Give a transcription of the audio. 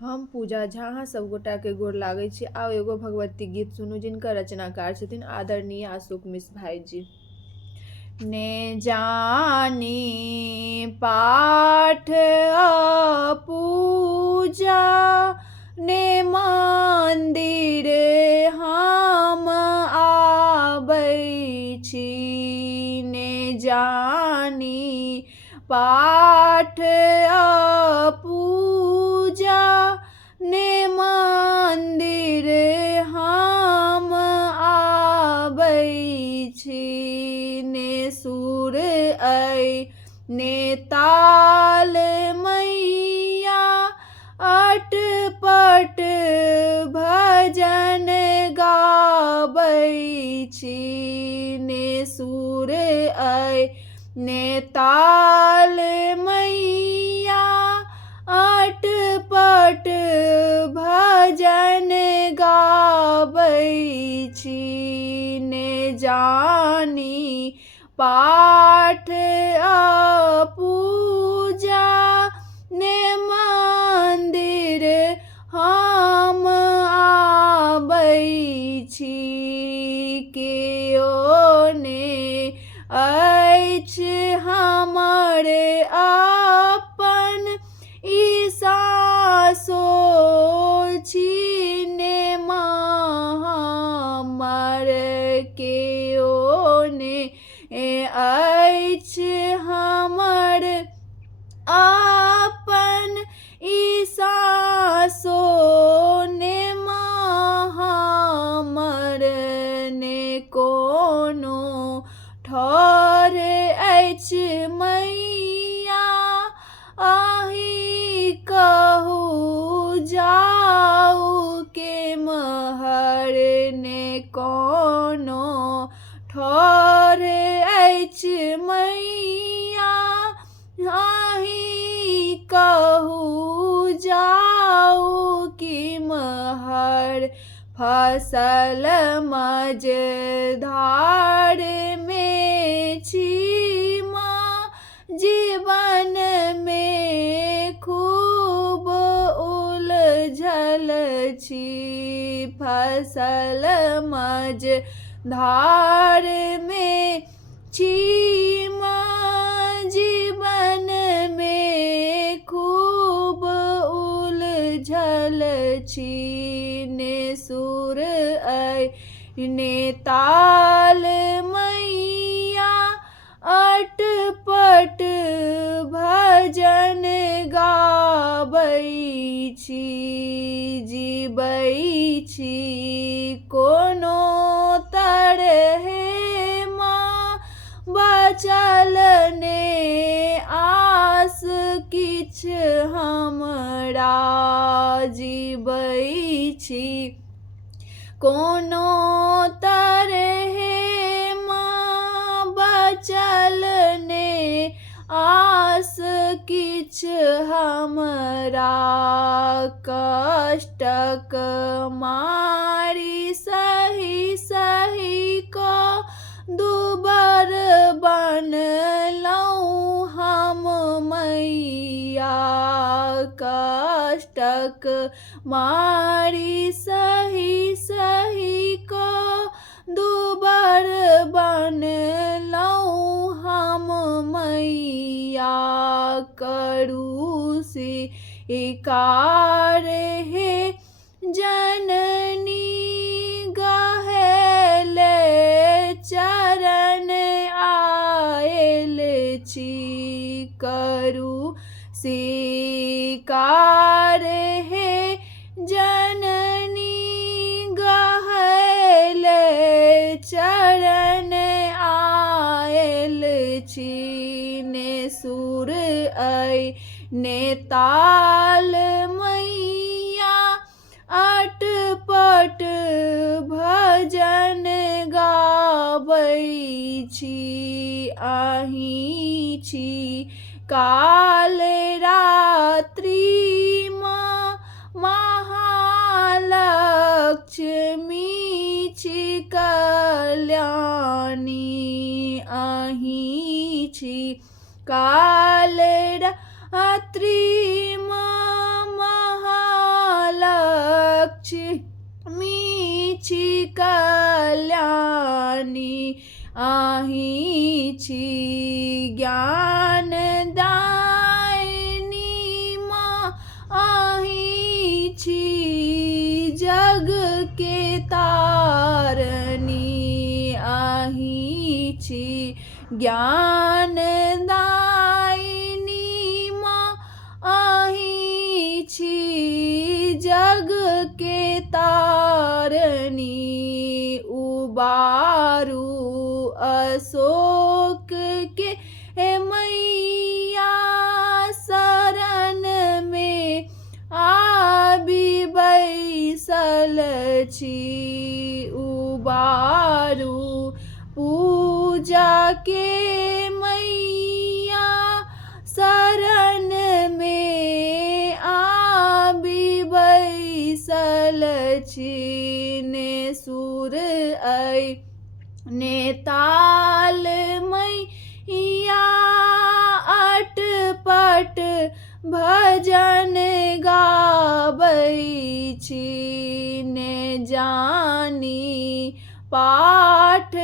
हम पूजा झा अहाँ सब गोटा के गोर लागै छी। आउ एगो भगवती गीत सुनू जिनकर रचनाकार छथिन आदरणीय अशोक मिश्र भाईजी। ने जानी पाठ पूजा ने मंदिर हम आबै छी। ने जानी पाठ पूजा ने मंदिर हम आबै छी। ने सुर ने ताल मैया अटपट भजन गाबै छी। ने सुर ने ताल मैया अटपट भजन गाबै छी। ने जानी पाठ पूजा ने मंदिर हम आबै छी। केओ ने अछि हमर अपन ई सासो छी। ने हमर केओ ने अछि हमर अपन ई सासो। ने हमर ने कोनो ठौर अछि मैया अहि कहू जाऊ के महर। ने कोनो ठौर अछि मैया अहि कहू जाऊ की महर। फसल मझधार में छी माँ जीवन में खूब उलझल छी। फसल मझधार में छी माँ जीवन में खूब उलझल छी। ने सुर ने ताल मैया अटपट भजन गाबै छी। जीबै छी कोनो तरहे माँ बचल ने आस किछ हमरा। जीबै छी कोनो तरहे माँ बचल ने आस किछ हमरा। कष्टक मारी सही सही को दुबर बनलहुँ हम मैया। कष्टक मारी सही सही को दुबर बनलहुँ हम मैया। करू स्वीकार हे जननी गहेले चरण आयल छी। करू स्वीकार हे जननी गहेले चरण आयल छी। ने सुर ने ताल मैया अटपट भजन गाबै छी। अहीं छी काल रात्रि माँ महालक्ष्मी छी कल्याणी। अहीं छी काल रात्रि माँ लक्ष्मी छी कल्याणी आही छी ज्ञानदायिनी माँ आही छी जग के तारनी आही छी ज्ञानदायिनी माँ आही छी जग के तारनी उबारू अशोक के मैया शरण में आबि बैसल छी उबारू पूजा के मैया शरण में आबि बैसल छी ने सुर ऐ ने ताल मैया अटपट भजन गाबै छी ने जानी पाठ